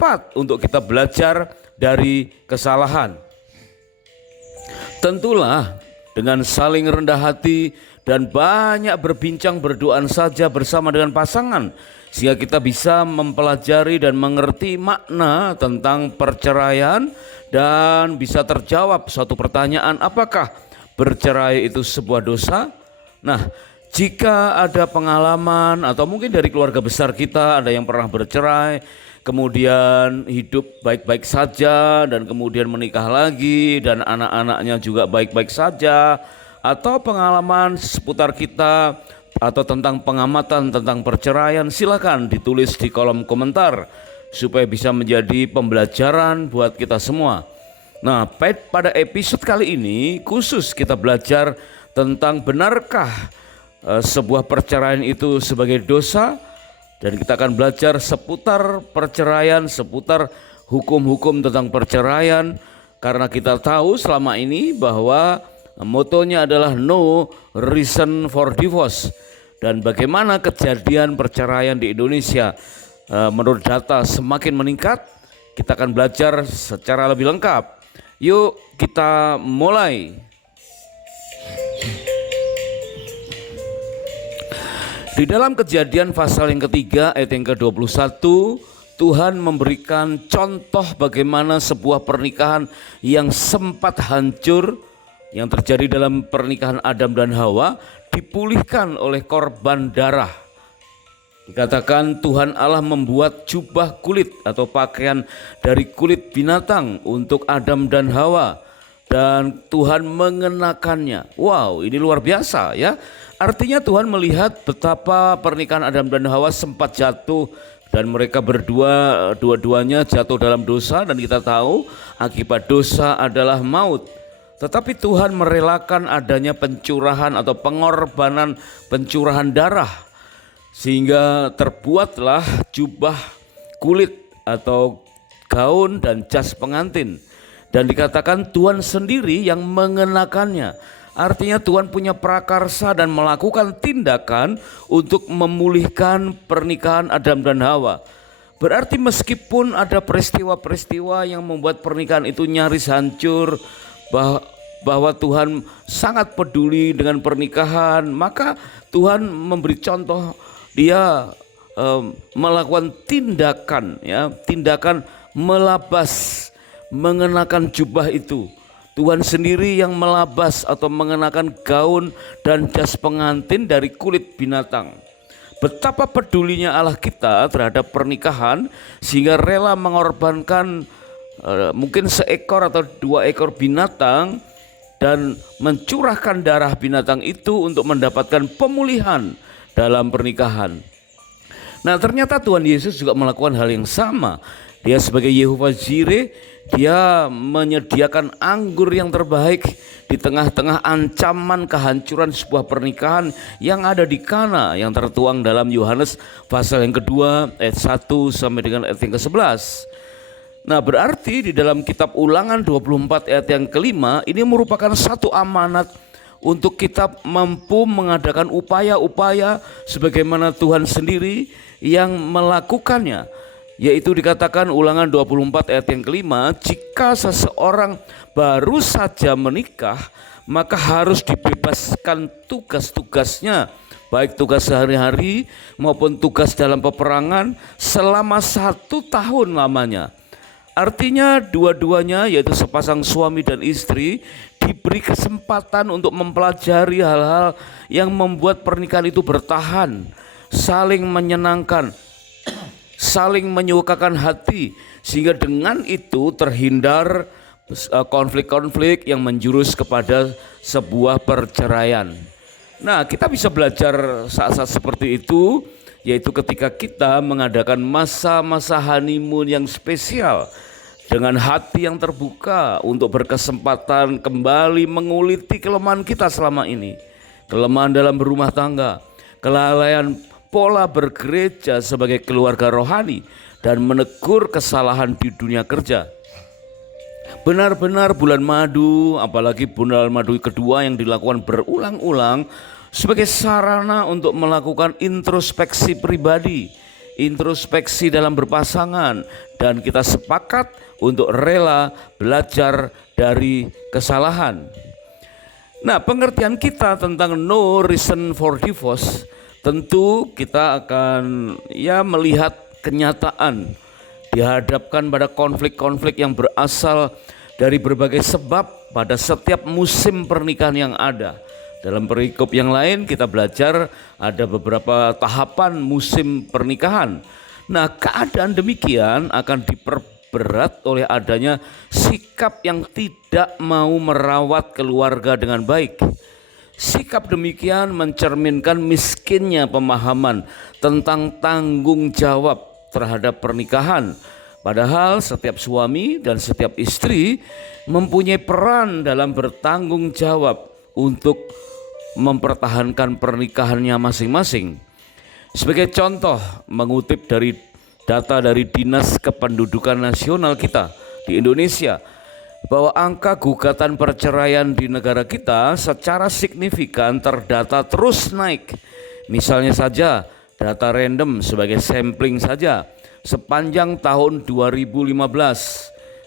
tepat untuk kita belajar dari kesalahan. Tentulah dengan saling rendah hati dan banyak berbincang berduaan saja bersama dengan pasangan, sehingga kita bisa mempelajari dan mengerti makna tentang perceraian dan bisa terjawab suatu pertanyaan, apakah bercerai itu sebuah dosa? Nah, jika ada pengalaman atau mungkin dari keluarga besar kita ada yang pernah bercerai, kemudian hidup baik-baik saja dan kemudian menikah lagi dan anak-anaknya juga baik-baik saja, atau pengalaman seputar kita atau tentang pengamatan tentang perceraian, silakan ditulis di kolom komentar supaya bisa menjadi pembelajaran buat kita semua. Nah, pada episode kali ini khusus kita belajar tentang benarkah sebuah perceraian itu sebagai dosa, dan kita akan belajar seputar perceraian, seputar hukum-hukum tentang perceraian, karena kita tahu selama ini bahwa motonya adalah no reason for divorce. Dan bagaimana kejadian perceraian di Indonesia menurut data semakin meningkat, kita akan belajar secara lebih lengkap. Yuk kita mulai. Di dalam Kejadian pasal yang ketiga ayat yang ke-21, Tuhan memberikan contoh bagaimana sebuah pernikahan yang sempat hancur yang terjadi dalam pernikahan Adam dan Hawa dipulihkan oleh korban darah. Dikatakan Tuhan Allah membuat jubah kulit atau pakaian dari kulit binatang untuk Adam dan Hawa, dan Tuhan mengenakannya. Wow, ini luar biasa ya. Artinya Tuhan melihat betapa pernikahan Adam dan Hawa sempat jatuh dan mereka dua-duanya jatuh dalam dosa, dan kita tahu akibat dosa adalah maut. Tetapi Tuhan merelakan adanya pencurahan atau pengorbanan pencurahan darah, sehingga terbuatlah jubah kulit atau gaun dan jas pengantin. Dan dikatakan Tuhan sendiri yang mengenakannya. Artinya Tuhan punya prakarsa dan melakukan tindakan untuk memulihkan pernikahan Adam dan Hawa. Berarti meskipun ada peristiwa-peristiwa yang membuat pernikahan itu nyaris hancur, bahwa Tuhan sangat peduli dengan pernikahan, maka Tuhan memberi contoh, dia melakukan tindakan melabas, mengenakan jubah itu. Tuhan sendiri yang melabas atau mengenakan gaun dan jas pengantin dari kulit binatang. Betapa pedulinya Allah kita terhadap pernikahan sehingga rela mengorbankan mungkin seekor atau 2 ekor binatang dan mencurahkan darah binatang itu untuk mendapatkan pemulihan dalam pernikahan. Nah, ternyata Tuhan Yesus juga melakukan hal yang sama. Dia sebagai Yehova Jireh, dia menyediakan anggur yang terbaik di tengah-tengah ancaman kehancuran sebuah pernikahan yang ada di Kana, yang tertuang dalam Yohanes pasal yang kedua ayat 1 sampai dengan ayat yang ke-11. Nah, berarti di dalam kitab Ulangan 24 ayat yang kelima ini merupakan satu amanat untuk kita mampu mengadakan upaya-upaya sebagaimana Tuhan sendiri yang melakukannya. Yaitu dikatakan Ulangan 24 ayat yang kelima, jika seseorang baru saja menikah, maka harus dibebaskan tugas-tugasnya, baik tugas sehari-hari maupun tugas dalam peperangan selama 1 tahun lamanya. Artinya dua-duanya, yaitu sepasang suami dan istri, diberi kesempatan untuk mempelajari hal-hal yang membuat pernikahan itu bertahan, saling menyenangkan, saling menyukakan hati, sehingga dengan itu terhindar konflik-konflik yang menjurus kepada sebuah perceraian. Nah, kita bisa belajar saat-saat seperti itu, yaitu ketika kita mengadakan masa-masa honeymoon yang spesial dengan hati yang terbuka untuk berkesempatan kembali menguliti kelemahan kita selama ini, kelemahan dalam berumah tangga, kelalaian pola bergereja sebagai keluarga rohani, dan menegur kesalahan di dunia kerja. Benar-benar bulan madu, apalagi bulan madu kedua yang dilakukan berulang-ulang sebagai sarana untuk melakukan introspeksi pribadi, introspeksi dalam berpasangan, dan kita sepakat untuk rela belajar dari kesalahan. Nah, pengertian kita tentang no reason for divorce, tentu kita akan melihat kenyataan dihadapkan pada konflik-konflik yang berasal dari berbagai sebab pada setiap musim pernikahan yang ada. Dalam perikop yang lain kita belajar ada beberapa tahapan musim pernikahan. Nah, keadaan demikian akan diperberat oleh adanya sikap yang tidak mau merawat keluarga dengan baik. Sikap demikian mencerminkan miskinnya pemahaman tentang tanggung jawab terhadap pernikahan. Padahal setiap suami dan setiap istri mempunyai peran dalam bertanggung jawab untuk mempertahankan pernikahannya masing-masing. Sebagai contoh, mengutip dari data dari Dinas Kependudukan Nasional kita di Indonesia, bahwa angka gugatan perceraian di negara kita secara signifikan terdata terus naik. Misalnya saja data random sebagai sampling saja, sepanjang tahun 2015,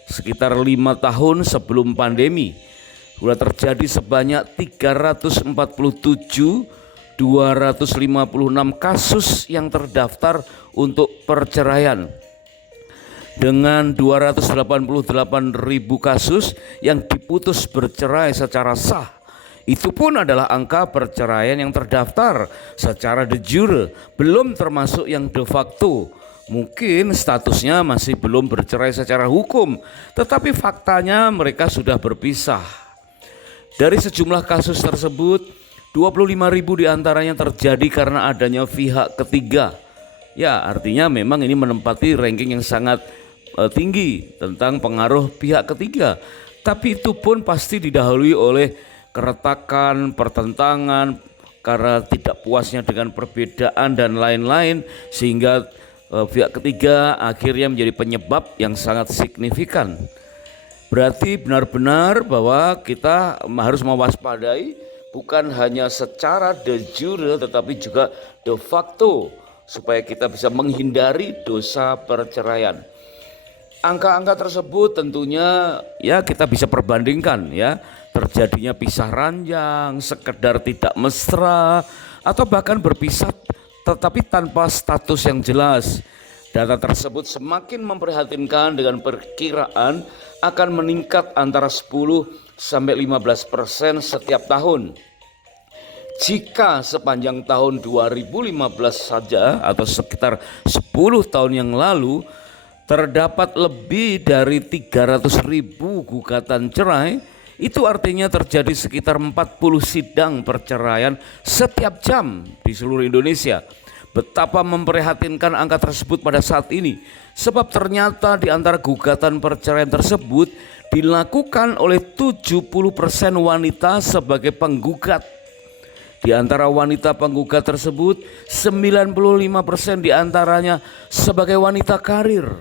sekitar 5 tahun sebelum pandemi, sudah terjadi sebanyak 347.256 kasus yang terdaftar untuk perceraian, dengan 288.000 kasus yang diputus bercerai secara sah. Itu pun adalah angka perceraian yang terdaftar secara de jure, belum termasuk yang de facto. Mungkin statusnya masih belum bercerai secara hukum, tetapi faktanya mereka sudah berpisah. Dari sejumlah kasus tersebut, 25.000 diantaranya terjadi karena adanya pihak ketiga. Ya, artinya memang ini menempati ranking yang sangat tinggi tentang pengaruh pihak ketiga. Tapi itu pun pasti didahului oleh keretakan, pertentangan, karena tidak puasnya dengan perbedaan dan lain-lain, sehingga pihak ketiga akhirnya menjadi penyebab yang sangat signifikan. Berarti benar-benar bahwa kita harus mewaspadai bukan hanya secara de jure tetapi juga de facto, supaya kita bisa menghindari dosa perceraian. Angka-angka tersebut tentunya kita bisa perbandingkan terjadinya pisah ranjang, sekedar tidak mesra, atau bahkan berpisah tetapi tanpa status yang jelas. Data tersebut semakin memprihatinkan dengan perkiraan akan meningkat antara 10-15% setiap tahun. Jika sepanjang tahun 2015 saja atau sekitar 10 tahun yang lalu terdapat lebih dari 300.000 gugatan cerai, itu artinya terjadi sekitar 40 sidang perceraian setiap jam di seluruh Indonesia. Betapa memprihatinkan angka tersebut pada saat ini, sebab ternyata di antara gugatan perceraian tersebut dilakukan oleh 70% wanita sebagai penggugat. Di antara wanita penggugat tersebut, 95% diantaranya sebagai wanita karir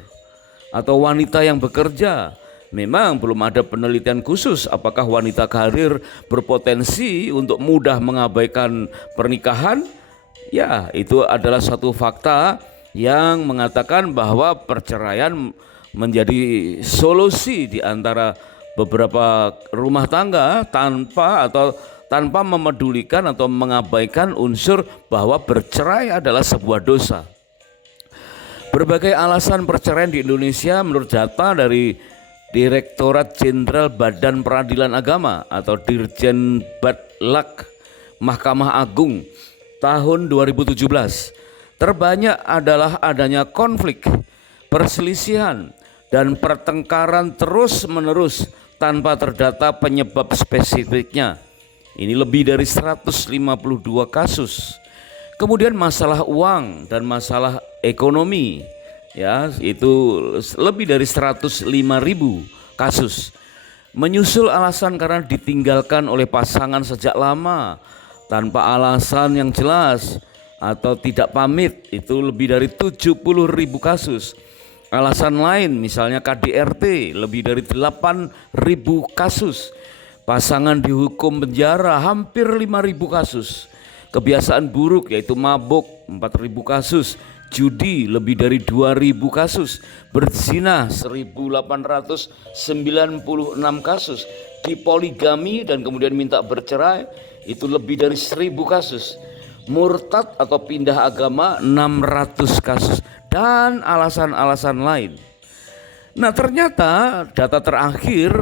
atau wanita yang bekerja. Memang belum ada penelitian khusus apakah wanita karir berpotensi untuk mudah mengabaikan pernikahan. Ya, itu adalah satu fakta yang mengatakan bahwa perceraian menjadi solusi di antara beberapa rumah tangga tanpa memedulikan atau mengabaikan unsur bahwa bercerai adalah sebuah dosa. Berbagai alasan perceraian di Indonesia menurut data dari Direktorat Jenderal Badan Peradilan Agama atau Dirjen Badlak Mahkamah Agung tahun 2017, terbanyak adalah adanya konflik, perselisihan, dan pertengkaran terus-menerus tanpa terdata penyebab spesifiknya. Ini lebih dari 152 kasus. Kemudian masalah uang dan masalah ekonomi, itu lebih dari 105.000 kasus. Menyusul alasan karena ditinggalkan oleh pasangan sejak lama tanpa alasan yang jelas atau tidak pamit, itu lebih dari 70.000 kasus. Alasan lain misalnya KDRT lebih dari 8.000 kasus. Pasangan dihukum penjara hampir 5.000 kasus. Kebiasaan buruk yaitu mabuk 4.000 kasus. judi lebih dari 2.000 kasus, berzina 1.896 kasus, dipoligami dan kemudian minta bercerai itu lebih dari 1.000 kasus, murtad atau pindah agama 600 kasus, dan alasan-alasan lain. Nah, ternyata data terakhir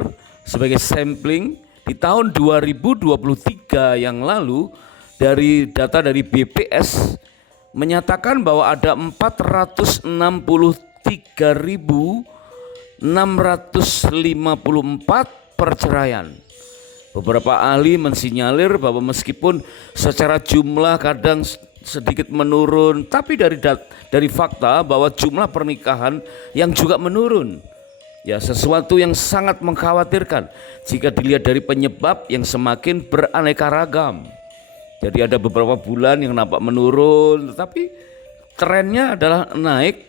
sebagai sampling di tahun 2023 yang lalu dari data dari BPS menyatakan bahwa ada 463.654 perceraian. Beberapa ahli mensinyalir bahwa meskipun secara jumlah kadang sedikit menurun, tapi dari fakta bahwa jumlah pernikahan yang juga menurun. Ya, sesuatu yang sangat mengkhawatirkan jika dilihat dari penyebab yang semakin beraneka ragam. Jadi ada beberapa bulan yang nampak menurun, tetapi trennya adalah naik.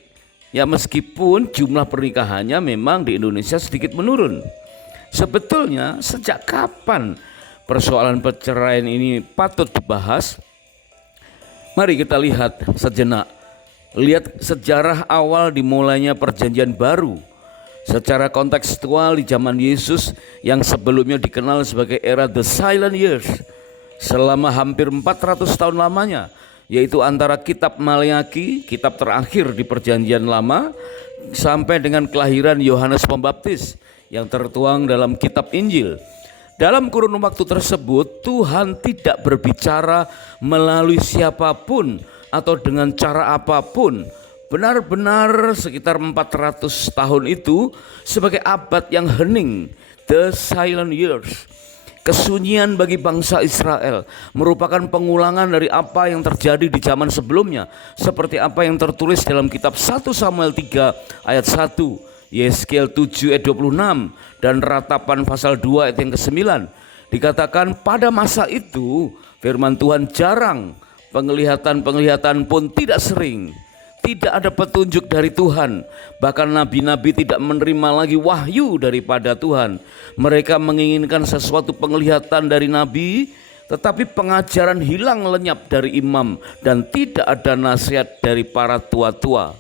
Ya, meskipun jumlah pernikahannya memang di Indonesia sedikit menurun. Sebetulnya sejak kapan persoalan perceraian ini patut dibahas? Mari kita lihat sejenak. Lihat sejarah awal dimulainya perjanjian baru. Secara kontekstual di zaman Yesus yang sebelumnya dikenal sebagai era The Silent Years. Selama hampir 400 tahun lamanya, yaitu antara kitab Maleakhi, kitab terakhir di perjanjian lama, sampai dengan kelahiran Yohanes Pembaptis yang tertuang dalam kitab Injil. Dalam kurun waktu tersebut Tuhan tidak berbicara melalui siapapun atau dengan cara apapun. Benar-benar sekitar 400 tahun itu sebagai abad yang hening, the silent years. Kesunyian bagi bangsa Israel merupakan pengulangan dari apa yang terjadi di zaman sebelumnya, seperti apa yang tertulis dalam kitab 1 Samuel 3 ayat 1, Yeskiel 7 ayat 26, dan Ratapan pasal 2 ayat yang ke-9. Dikatakan pada masa itu firman Tuhan jarang, penglihatan pun tidak sering, tidak ada petunjuk dari Tuhan, bahkan nabi-nabi tidak menerima lagi wahyu daripada Tuhan. Mereka menginginkan sesuatu penglihatan dari nabi, tetapi pengajaran hilang lenyap dari imam, dan tidak ada nasihat dari para tua-tua.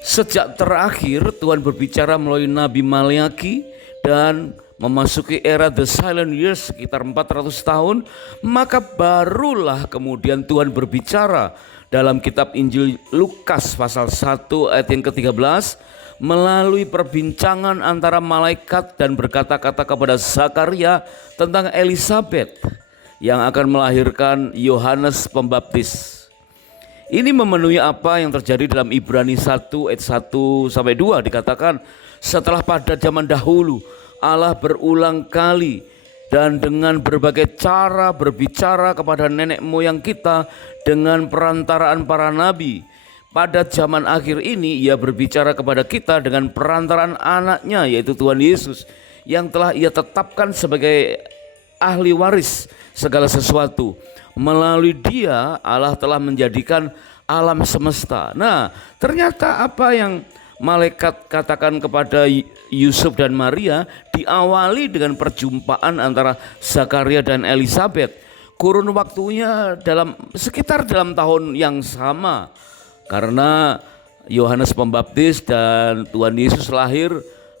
Sejak terakhir Tuhan berbicara melalui Nabi Maleakhi dan memasuki era The Silent Years sekitar 400 tahun, maka barulah kemudian Tuhan berbicara dalam kitab Injil Lukas pasal 1 ayat yang ke-13 melalui perbincangan antara malaikat dan berkata-kata kepada Zakaria tentang Elisabet yang akan melahirkan Yohanes Pembaptis. Ini memenuhi apa yang terjadi dalam Ibrani 1 ayat 1 sampai 2, dikatakan setelah pada zaman dahulu Allah berulang kali dan dengan berbagai cara berbicara kepada nenek moyang kita dengan perantaraan para nabi. Pada zaman akhir ini Ia berbicara kepada kita dengan perantaraan anaknya, yaitu Tuhan Yesus, yang telah Ia tetapkan sebagai ahli waris segala sesuatu. Melalui Dia Allah telah menjadikan alam semesta. Nah, ternyata apa yang malaikat katakan kepada Yusuf dan Maria diawali dengan perjumpaan antara Zakaria dan Elisabet. Kurun waktunya sekitar dalam tahun yang sama, karena Yohanes Pembaptis dan Tuhan Yesus lahir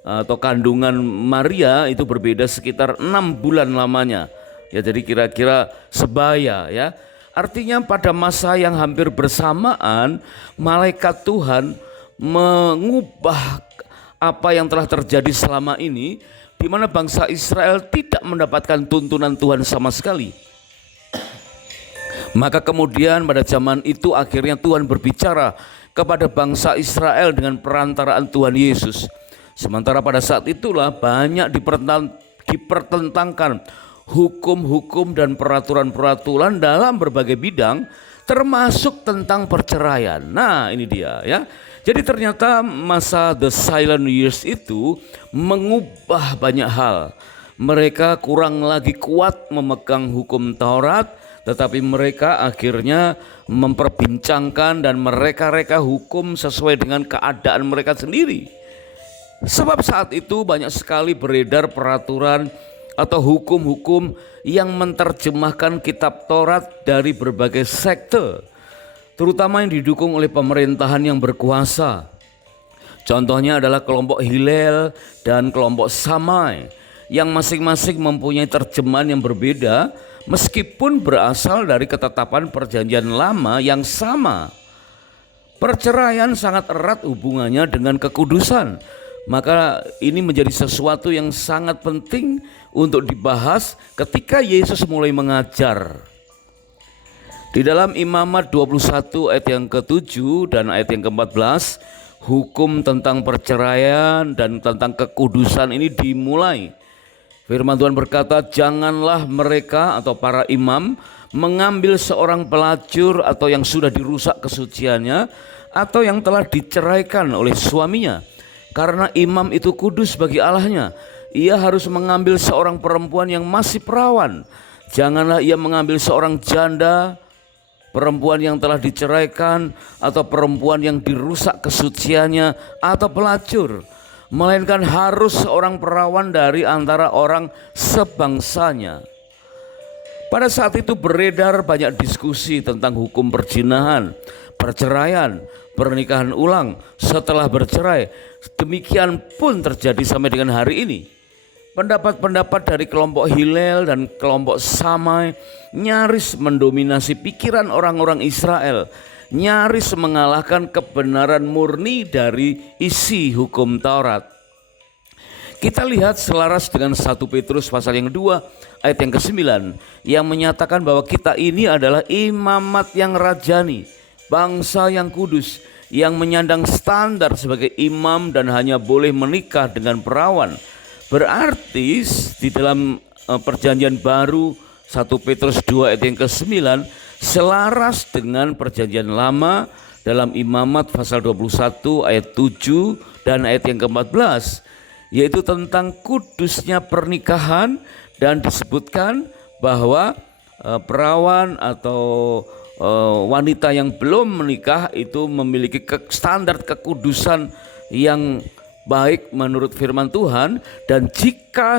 atau kandungan Maria itu berbeda sekitar 6 bulan lamanya. Ya, jadi kira-kira sebaya ya. Artinya pada masa yang hampir bersamaan malaikat Tuhan mengubah apa yang telah terjadi selama ini, di mana bangsa Israel tidak mendapatkan tuntunan Tuhan sama sekali. Maka kemudian pada zaman itu akhirnya Tuhan berbicara kepada bangsa Israel dengan perantaraan Tuhan Yesus. Sementara pada saat itulah banyak dipertentangkan hukum-hukum dan peraturan-peraturan dalam berbagai bidang, termasuk tentang perceraian. Nah, ini dia ya. Jadi ternyata masa The Silent Years itu mengubah banyak hal. Mereka kurang lagi kuat memegang hukum Taurat, tetapi mereka akhirnya memperbincangkan dan mereka-reka hukum sesuai dengan keadaan mereka sendiri. Sebab saat itu banyak sekali beredar peraturan atau hukum-hukum yang menerjemahkan kitab Taurat dari berbagai sekte. terutama yang didukung oleh pemerintahan yang berkuasa. Contohnya adalah kelompok Hillel dan kelompok Shammai yang masing-masing mempunyai terjemahan yang berbeda meskipun berasal dari ketetapan perjanjian lama yang sama. Perceraian sangat erat hubungannya dengan kekudusan. Maka ini menjadi sesuatu yang sangat penting untuk dibahas ketika Yesus mulai mengajar. Di dalam Imamat 21 ayat yang ke-7 dan ayat yang ke-14, hukum tentang perceraian dan tentang kekudusan ini dimulai. Firman Tuhan berkata, janganlah mereka atau para imam mengambil seorang pelacur atau yang sudah dirusak kesuciannya atau yang telah diceraikan oleh suaminya. Karena imam itu kudus bagi Allahnya, ia harus mengambil seorang perempuan yang masih perawan. Janganlah ia mengambil seorang janda, perempuan yang telah diceraikan, atau perempuan yang dirusak kesuciannya, atau pelacur. Melainkan harus seorang perawan dari antara orang sebangsanya. Pada saat itu beredar banyak diskusi tentang hukum perzinahan, perceraian, pernikahan ulang setelah bercerai. Demikian pun terjadi sampai dengan hari ini. Pendapat-pendapat dari kelompok Hillel dan kelompok Shammai nyaris mendominasi pikiran orang-orang Israel, nyaris mengalahkan kebenaran murni dari isi hukum Taurat. Kita lihat selaras dengan 1 Petrus pasal yang 2 ayat yang ke-9 yang menyatakan bahwa kita ini adalah imamat yang rajani, bangsa yang kudus, yang menyandang standar sebagai imam dan hanya boleh menikah dengan perawan. Berarti di dalam perjanjian baru 1 Petrus 2 ayat yang ke-9 selaras dengan perjanjian lama dalam Imamat pasal 21 ayat 7 dan ayat yang ke-14, yaitu tentang kudusnya pernikahan, dan disebutkan bahwa perawan atau wanita yang belum menikah itu memiliki standar kekudusan yang baik menurut firman Tuhan, dan jika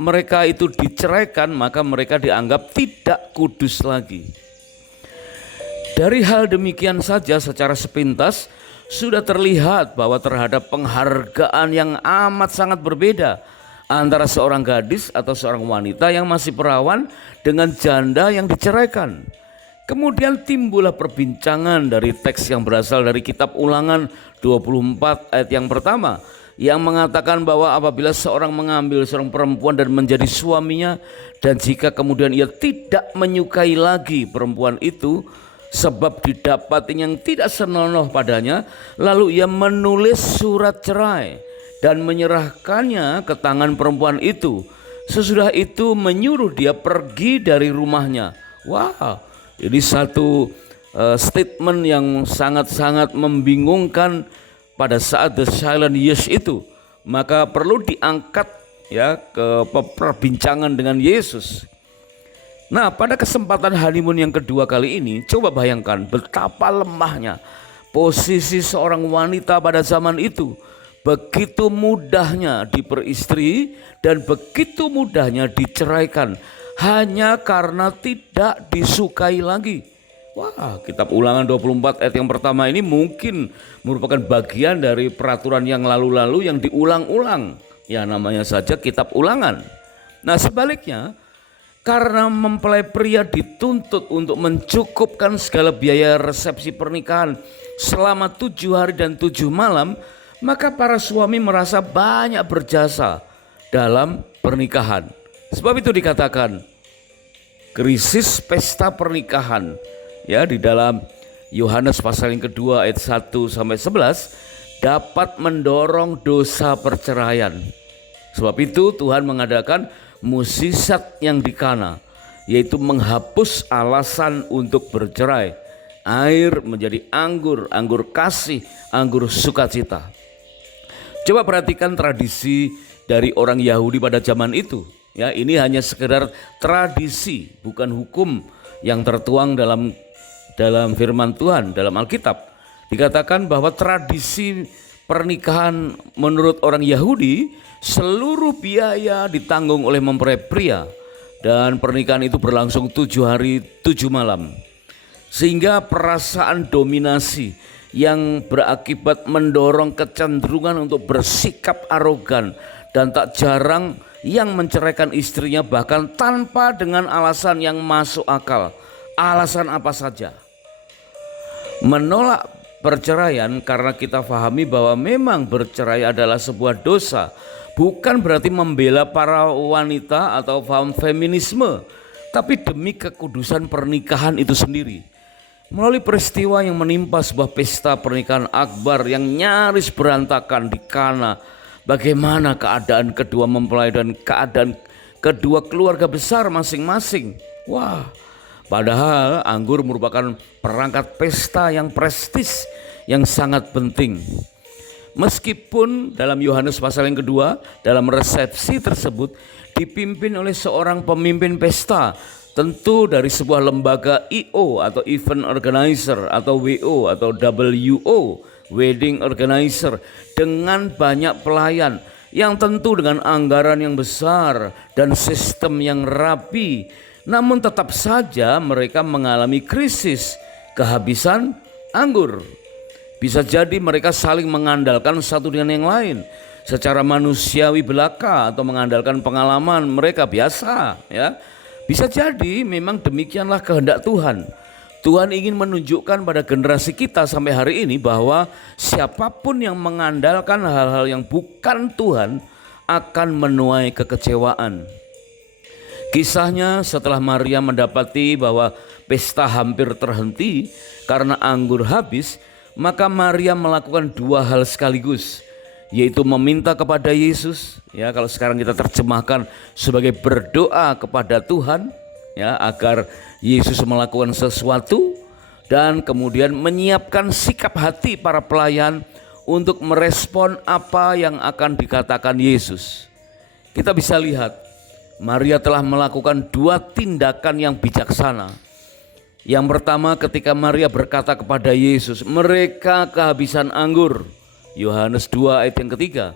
mereka itu diceraikan maka mereka dianggap tidak kudus lagi. Dari hal demikian saja secara sepintas sudah terlihat bahwa terhadap penghargaan yang amat sangat berbeda antara seorang gadis atau seorang wanita yang masih perawan dengan janda yang diceraikan. Kemudian timbullah perbincangan dari teks yang berasal dari kitab Ulangan 24 ayat yang pertama yang mengatakan bahwa apabila seorang mengambil seorang perempuan dan menjadi suaminya, dan jika kemudian ia tidak menyukai lagi perempuan itu sebab didapati yang tidak senonoh padanya, lalu ia menulis surat cerai dan menyerahkannya ke tangan perempuan itu. Sesudah itu menyuruh dia pergi dari rumahnya. Wow, ini satu statement yang sangat-sangat membingungkan pada saat the silent years itu. Maka perlu diangkat ya ke perbincangan dengan Yesus. Nah, pada kesempatan honeymoon yang kedua kali ini, coba bayangkan betapa lemahnya posisi seorang wanita pada zaman itu. Begitu mudahnya diperistri dan begitu mudahnya diceraikan hanya karena tidak disukai lagi. Wah, kitab Ulangan 24 ayat yang pertama ini mungkin merupakan bagian dari peraturan yang lalu-lalu yang diulang-ulang. Ya, namanya saja kitab Ulangan. Nah, sebaliknya, karena mempelai pria dituntut untuk mencukupkan segala biaya resepsi pernikahan selama 7 hari dan 7 malam, maka para suami merasa banyak berjasa dalam pernikahan. Sebab itu dikatakan krisis pesta pernikahan ya di dalam Yohanes pasal yang kedua ayat 1 sampai 11 dapat mendorong dosa perceraian. Sebab itu Tuhan mengadakan mukjizat yang di Kana, yaitu menghapus alasan untuk bercerai. Air menjadi anggur, anggur kasih, anggur sukacita. Coba perhatikan tradisi dari orang Yahudi pada zaman itu. Ya, ini hanya sekedar tradisi, bukan hukum yang tertuang dalam firman Tuhan, dalam Alkitab. Dikatakan bahwa tradisi pernikahan menurut orang Yahudi, seluruh biaya ditanggung oleh mempelai pria, dan pernikahan itu berlangsung 7 hari 7 malam. Sehingga perasaan dominasi yang berakibat mendorong kecenderungan untuk bersikap arogan, dan tak jarang yang menceraikan istrinya bahkan tanpa dengan alasan yang masuk akal, alasan apa saja. Menolak perceraian karena kita pahami bahwa memang bercerai adalah sebuah dosa, bukan berarti membela para wanita atau paham feminisme, tapi demi kekudusan pernikahan itu sendiri. Melalui peristiwa yang menimpa sebuah pesta pernikahan akbar yang nyaris berantakan di Kana, bagaimana keadaan kedua mempelai dan keadaan kedua keluarga besar masing-masing. Wah, padahal anggur merupakan perangkat pesta yang prestis yang sangat penting. Meskipun dalam Yohanes pasal yang kedua, dalam resepsi tersebut dipimpin oleh seorang pemimpin pesta, tentu dari sebuah lembaga I.O. atau Event Organizer atau W.O. atau W.O. Wedding Organizer, dengan banyak pelayan yang tentu dengan anggaran yang besar dan sistem yang rapi. Namun tetap saja mereka mengalami krisis kehabisan anggur. Bisa jadi mereka saling mengandalkan satu dengan yang lain secara manusiawi belaka atau mengandalkan pengalaman mereka biasa, ya. Bisa jadi memang demikianlah kehendak Tuhan. Tuhan ingin menunjukkan pada generasi kita sampai hari ini bahwa siapapun yang mengandalkan hal-hal yang bukan Tuhan akan menuai kekecewaan. Kisahnya, setelah Maria mendapati bahwa pesta hampir terhenti karena anggur habis, maka Maria melakukan dua hal sekaligus, yaitu meminta kepada Yesus, ya, kalau sekarang kita terjemahkan sebagai berdoa kepada Tuhan, ya, agar Yesus melakukan sesuatu, dan kemudian menyiapkan sikap hati para pelayan untuk merespon apa yang akan dikatakan Yesus. Kita bisa lihat Maria telah melakukan dua tindakan yang bijaksana. Yang pertama, ketika Maria berkata kepada Yesus, mereka kehabisan anggur, Yohanes 2 ayat yang ketiga.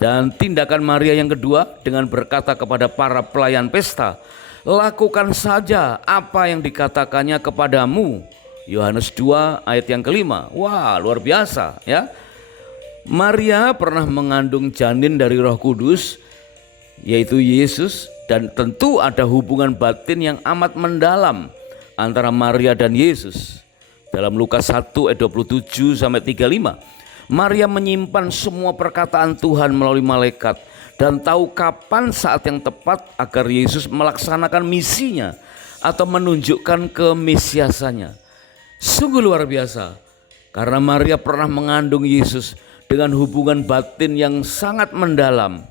Dan tindakan Maria yang kedua dengan berkata kepada para pelayan pesta, lakukan saja apa yang dikatakannya kepadamu, Yohanes 2 ayat yang kelima. Wah, luar biasa, ya. Maria pernah mengandung janin dari Roh Kudus, yaitu Yesus, dan tentu ada hubungan batin yang amat mendalam antara Maria dan Yesus. Dalam Lukas 1 ayat 27 sampai 35, Maria menyimpan semua perkataan Tuhan melalui malaikat dan tahu kapan saat yang tepat agar Yesus melaksanakan misinya atau menunjukkan kemesiasannya. Sungguh luar biasa, karena Maria pernah mengandung Yesus dengan hubungan batin yang sangat mendalam.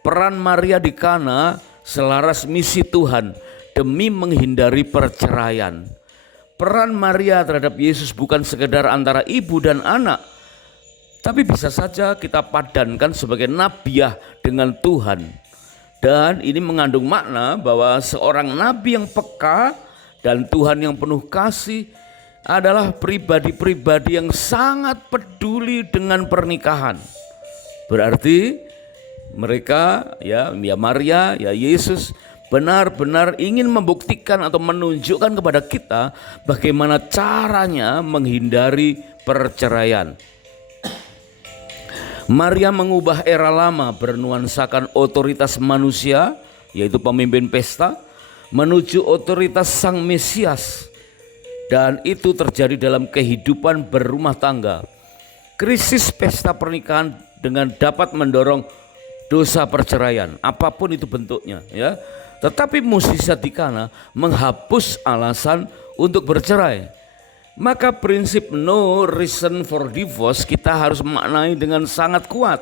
Peran Maria di Kana selaras misi Tuhan demi menghindari perceraian. Peran Maria terhadap Yesus bukan sekedar antara ibu dan anak, tapi bisa saja kita padankan sebagai nabiah dengan Tuhan. Dan ini mengandung makna bahwa seorang nabi yang peka dan Tuhan yang penuh kasih adalah pribadi-pribadi yang sangat peduli dengan pernikahan. Berarti mereka, ya Maria, ya Yesus, benar-benar ingin membuktikan atau menunjukkan kepada kita bagaimana caranya menghindari perceraian. Maria mengubah era lama bernuansakan otoritas manusia, yaitu pemimpin pesta, menuju otoritas Sang Mesias. Dan itu terjadi dalam kehidupan berumah tangga. Krisis pesta pernikahan dengan dapat mendorong dosa perceraian, apapun itu bentuknya, ya. Tetapi mukjizat di Kana menghapus alasan untuk bercerai. Maka prinsip no reason for divorce kita harus memaknai dengan sangat kuat.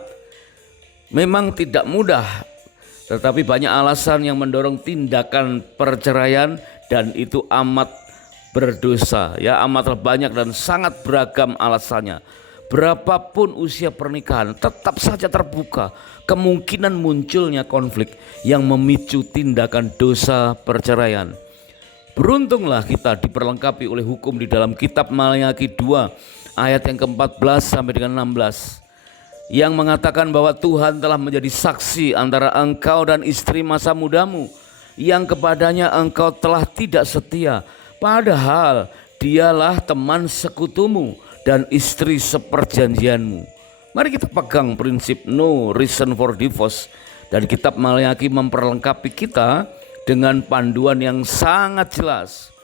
Memang tidak mudah, tetapi banyak alasan yang mendorong tindakan perceraian, dan itu amat berdosa, ya, amatlah banyak dan sangat beragam alasannya. Berapapun usia pernikahan, tetap saja terbuka kemungkinan munculnya konflik yang memicu tindakan dosa perceraian. Beruntunglah kita diperlengkapi oleh hukum di dalam kitab Maleakhi 2 ayat yang ke-14 sampai dengan 16 yang mengatakan bahwa Tuhan telah menjadi saksi antara engkau dan istri masa mudamu yang kepadanya engkau telah tidak setia, padahal dialah teman sekutumu dan istri seperjanjianmu. Mari kita pegang prinsip no reason for divorce, dan kitab Maleakhi memperlengkapi kita dengan panduan yang sangat jelas.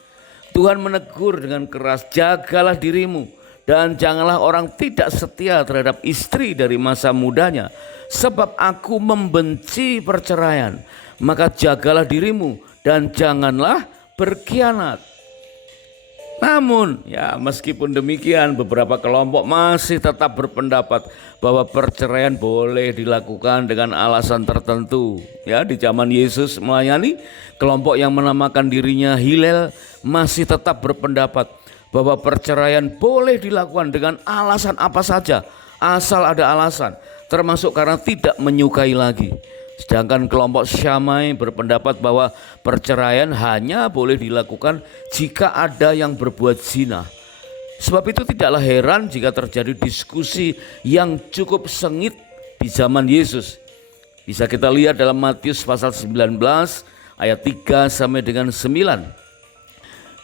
Tuhan menegur dengan keras, jagalah dirimu dan janganlah orang tidak setia terhadap istri dari masa mudanya, sebab aku membenci perceraian. Maka jagalah dirimu dan janganlah berkhianat. Namun ya, meskipun demikian, beberapa kelompok masih tetap berpendapat bahwa perceraian boleh dilakukan dengan alasan tertentu. Ya, di zaman Yesus melayani, kelompok yang menamakan dirinya Hillel masih tetap berpendapat bahwa perceraian boleh dilakukan dengan alasan apa saja, asal ada alasan, termasuk karena tidak menyukai lagi. Sedangkan kelompok Syamai berpendapat bahwa perceraian hanya boleh dilakukan jika ada yang berbuat zina. Sebab itu tidaklah heran jika terjadi diskusi yang cukup sengit di zaman Yesus. Bisa kita lihat dalam Matius pasal 19 ayat 3 sampai dengan 9.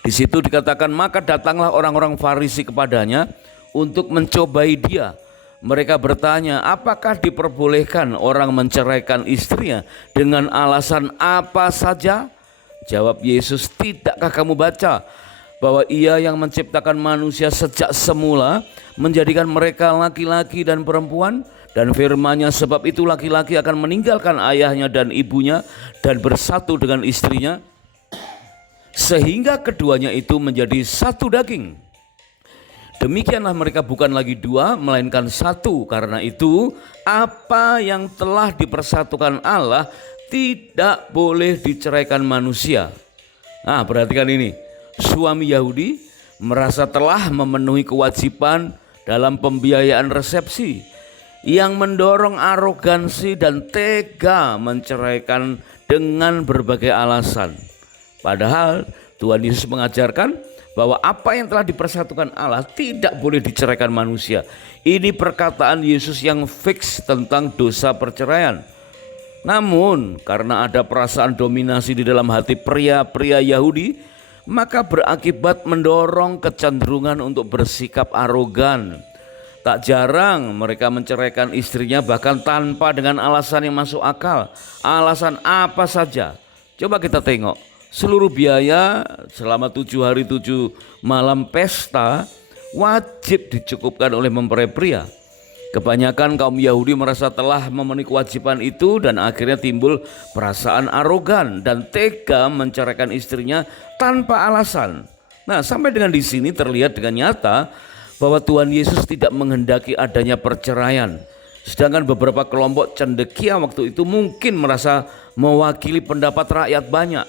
Di situ dikatakan, maka datanglah orang-orang Farisi kepadanya untuk mencobai dia. Mereka bertanya, apakah diperbolehkan orang menceraikan istrinya dengan alasan apa saja? Jawab Yesus, tidakkah kamu baca bahwa Ia yang menciptakan manusia sejak semula menjadikan mereka laki-laki dan perempuan? Dan firman-Nya, sebab itu laki-laki akan meninggalkan ayahnya dan ibunya dan bersatu dengan istrinya, sehingga keduanya itu menjadi satu daging. Demikianlah mereka bukan lagi dua, melainkan satu. Karena itu, apa yang telah dipersatukan Allah tidak boleh diceraikan manusia. Nah, perhatikan ini. Suami Yahudi merasa telah memenuhi kewajiban dalam pembiayaan resepsi, yang mendorong arogansi dan tega menceraikan dengan berbagai alasan. Padahal Tuhan Yesus mengajarkan bahwa apa yang telah dipersatukan Allah tidak boleh diceraikan manusia. Ini perkataan Yesus yang fix tentang dosa perceraian. Namun karena ada perasaan dominasi di dalam hati pria-pria Yahudi, maka berakibat mendorong kecenderungan untuk bersikap arogan. Tak jarang mereka menceraikan istrinya bahkan tanpa dengan alasan yang masuk akal. Alasan apa saja? Coba kita tengok. Seluruh biaya selama 7 hari 7 malam pesta wajib dicukupkan oleh mempelai pria. Kebanyakan kaum Yahudi merasa telah memenuhi kewajiban itu dan akhirnya timbul perasaan arogan dan tega menceraikan istrinya tanpa alasan. Nah, sampai dengan di sini terlihat dengan nyata bahwa Tuhan Yesus tidak menghendaki adanya perceraian. Sedangkan beberapa kelompok cendekia waktu itu mungkin merasa mewakili pendapat rakyat banyak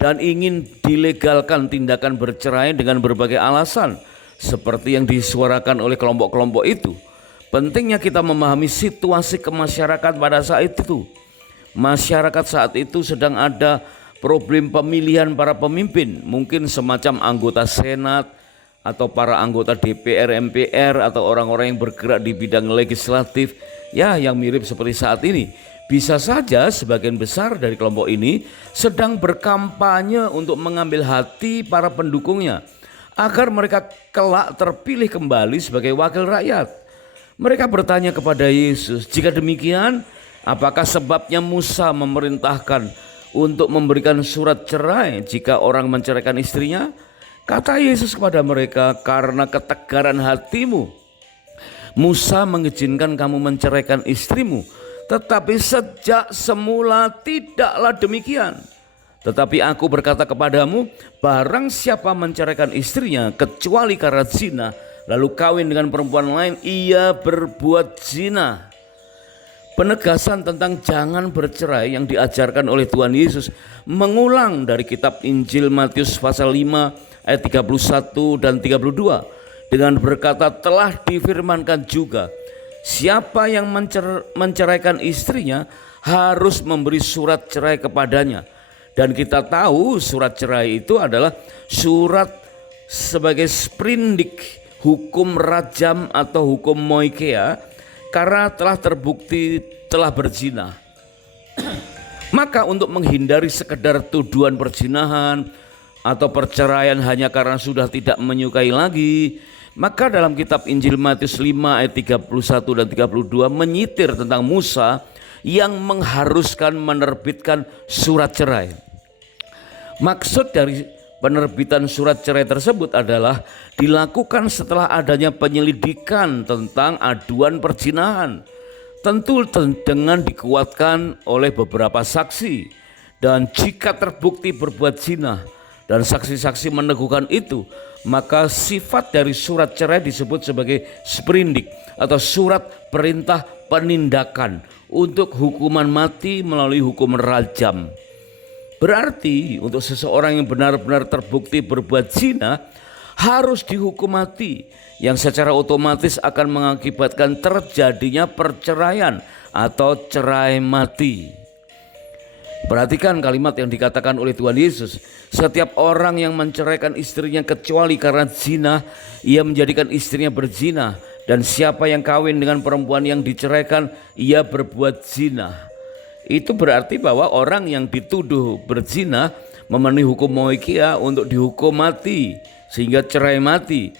dan ingin dilegalkan tindakan bercerai dengan berbagai alasan seperti yang disuarakan oleh kelompok-kelompok itu. Pentingnya kita memahami situasi kemasyarakat pada saat itu. Masyarakat saat itu sedang ada problem pemilihan para pemimpin, mungkin semacam anggota Senat atau para anggota DPR, MPR atau orang-orang yang bergerak di bidang legislatif, ya, yang mirip seperti saat ini. Bisa saja sebagian besar dari kelompok ini sedang berkampanye untuk mengambil hati para pendukungnya agar mereka kelak terpilih kembali sebagai wakil rakyat. Mereka bertanya kepada Yesus, jika demikian, apakah sebabnya Musa memerintahkan untuk memberikan surat cerai jika orang menceraikan istrinya? Kata Yesus kepada mereka, karena ketegaran hatimu Musa mengizinkan kamu menceraikan istrimu, tetapi sejak semula tidaklah demikian. Tetapi aku berkata kepadamu, barang siapa menceraikan istrinya kecuali karena zina, lalu kawin dengan perempuan lain, ia berbuat zina. Penegasan tentang jangan bercerai yang diajarkan oleh Tuhan Yesus mengulang dari kitab Injil Matius pasal 5 ayat 31 dan 32 dengan berkata, telah difirmankan juga, siapa yang menceraikan istrinya harus memberi surat cerai kepadanya. Dan kita tahu surat cerai itu adalah surat sebagai sprindik hukum rajam atau hukum moikea karena telah terbukti telah berzina. Maka untuk menghindari sekedar tuduhan perzinahan, atau perceraian hanya karena sudah tidak menyukai lagi, maka dalam kitab Injil Matius 5 ayat 31 dan 32 menyitir tentang Musa yang mengharuskan menerbitkan surat cerai. Maksud dari penerbitan surat cerai tersebut adalah dilakukan setelah adanya penyelidikan tentang aduan perzinahan, tentu dengan dikuatkan oleh beberapa saksi. Dan jika terbukti berbuat zina dan saksi-saksi meneguhkan itu, maka sifat dari surat cerai disebut sebagai sprindik atau surat perintah penindakan untuk hukuman mati melalui hukuman rajam. Berarti untuk seseorang yang benar-benar terbukti berbuat zina harus dihukum mati, yang secara otomatis akan mengakibatkan terjadinya perceraian atau cerai mati. Perhatikan kalimat yang dikatakan oleh Tuhan Yesus. Setiap orang yang menceraikan istrinya kecuali karena zina, ia menjadikan istrinya berzina. Dan siapa yang kawin dengan perempuan yang diceraikan, ia berbuat zina. Itu berarti bahwa orang yang dituduh berzina memenuhi hukum moikia untuk dihukum mati, sehingga cerai mati.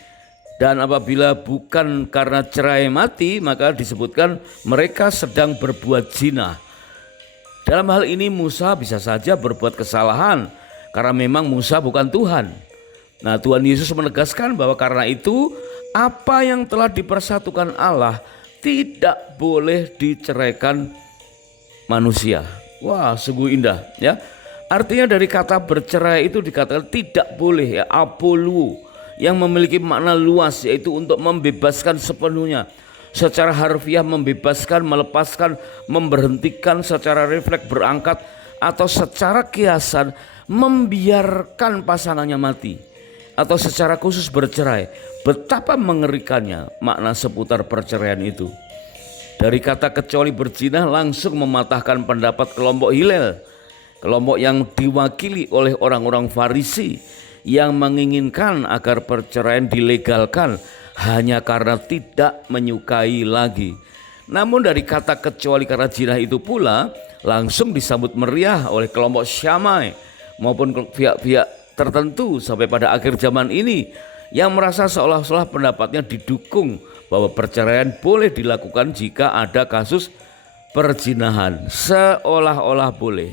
Dan apabila bukan karena cerai mati, maka disebutkan mereka sedang berbuat zina. Dalam hal ini Musa bisa saja berbuat kesalahan karena memang Musa bukan Tuhan. Nah, Tuhan Yesus menegaskan bahwa karena itu apa yang telah dipersatukan Allah tidak boleh diceraikan manusia. Wah, sungguh indah ya. Artinya dari kata bercerai itu dikatakan tidak boleh ya, apolu, yang memiliki makna luas, yaitu untuk membebaskan sepenuhnya. Secara harfiah membebaskan, melepaskan, memberhentikan, secara refleks berangkat, atau secara kiasan membiarkan pasangannya mati, atau secara khusus bercerai. Betapa mengerikannya makna seputar perceraian itu. Dari kata kecuali berzina langsung mematahkan pendapat kelompok Hillel, kelompok yang diwakili oleh orang-orang Farisi yang menginginkan agar perceraian dilegalkan hanya karena tidak menyukai lagi. Namun dari kata kecuali karena zina itu pula langsung disambut meriah oleh kelompok Syamai maupun pihak-pihak tertentu sampai pada akhir zaman ini yang merasa seolah-olah pendapatnya didukung bahwa perceraian boleh dilakukan jika ada kasus perzinahan, seolah-olah boleh.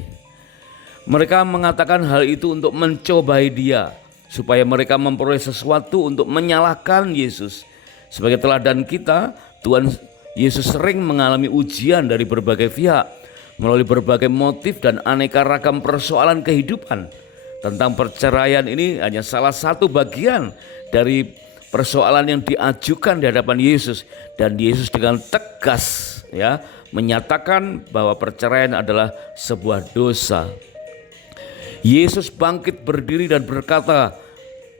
Mereka mengatakan hal itu untuk mencobai dia, supaya mereka memperoleh sesuatu untuk menyalahkan Yesus. Sebagai teladan kita, Tuhan Yesus sering mengalami ujian dari berbagai pihak melalui berbagai motif dan aneka ragam persoalan kehidupan. Tentang perceraian ini hanya salah satu bagian dari persoalan yang diajukan di hadapan Yesus, dan Yesus dengan tegas ya menyatakan bahwa perceraian adalah sebuah dosa. Yesus bangkit berdiri dan berkata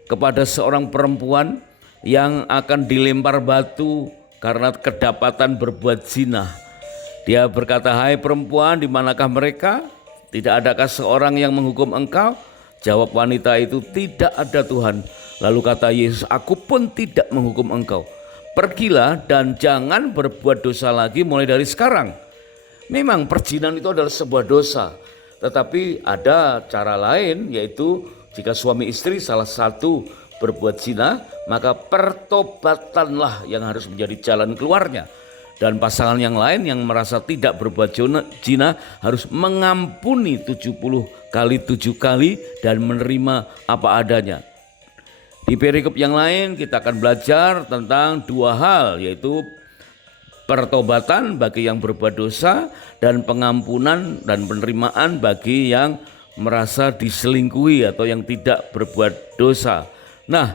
kepada seorang perempuan yang akan dilempar batu karena kedapatan berbuat zina. Dia berkata, "Hai perempuan, di manakah mereka? Tidak adakah seorang yang menghukum engkau?" Jawab wanita itu, "Tidak ada Tuhan." Lalu kata Yesus, "Aku pun tidak menghukum engkau. Pergilah dan jangan berbuat dosa lagi mulai dari sekarang." Memang perzinahan itu adalah sebuah dosa, tetapi ada cara lain, yaitu jika suami istri salah satu berbuat zina, maka pertobatanlah yang harus menjadi jalan keluarnya. Dan pasangan yang lain yang merasa tidak berbuat zina harus mengampuni 70 kali 7 kali dan menerima apa adanya. Di perikop yang lain kita akan belajar tentang dua hal, yaitu pertobatan bagi yang berbuat dosa dan pengampunan dan penerimaan bagi yang merasa diselingkuhi atau yang tidak berbuat dosa. Nah,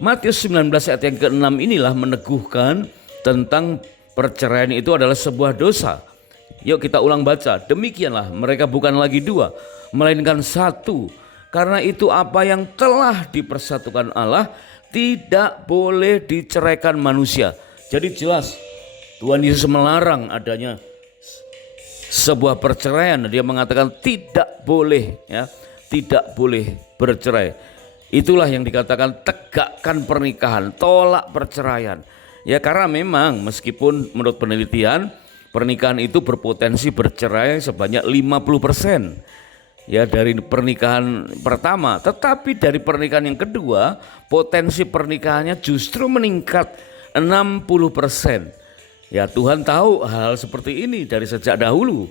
Matius 19 ayat yang ke-6 inilah meneguhkan tentang perceraian itu adalah sebuah dosa. Yuk kita ulang baca. "Demikianlah mereka bukan lagi dua, melainkan satu. Karena itu apa yang telah dipersatukan Allah tidak boleh diceraikan manusia." Jadi jelas Tuhan Yesus melarang adanya sebuah perceraian. Dia mengatakan tidak boleh ya, tidak boleh bercerai. Itulah yang dikatakan tegakkan pernikahan, tolak perceraian. Ya karena memang meskipun menurut penelitian pernikahan itu berpotensi bercerai sebanyak 50%. ya dari pernikahan pertama, tetapi dari pernikahan yang kedua potensi pernikahannya justru meningkat 60%. Ya Tuhan tahu hal seperti ini dari sejak dahulu.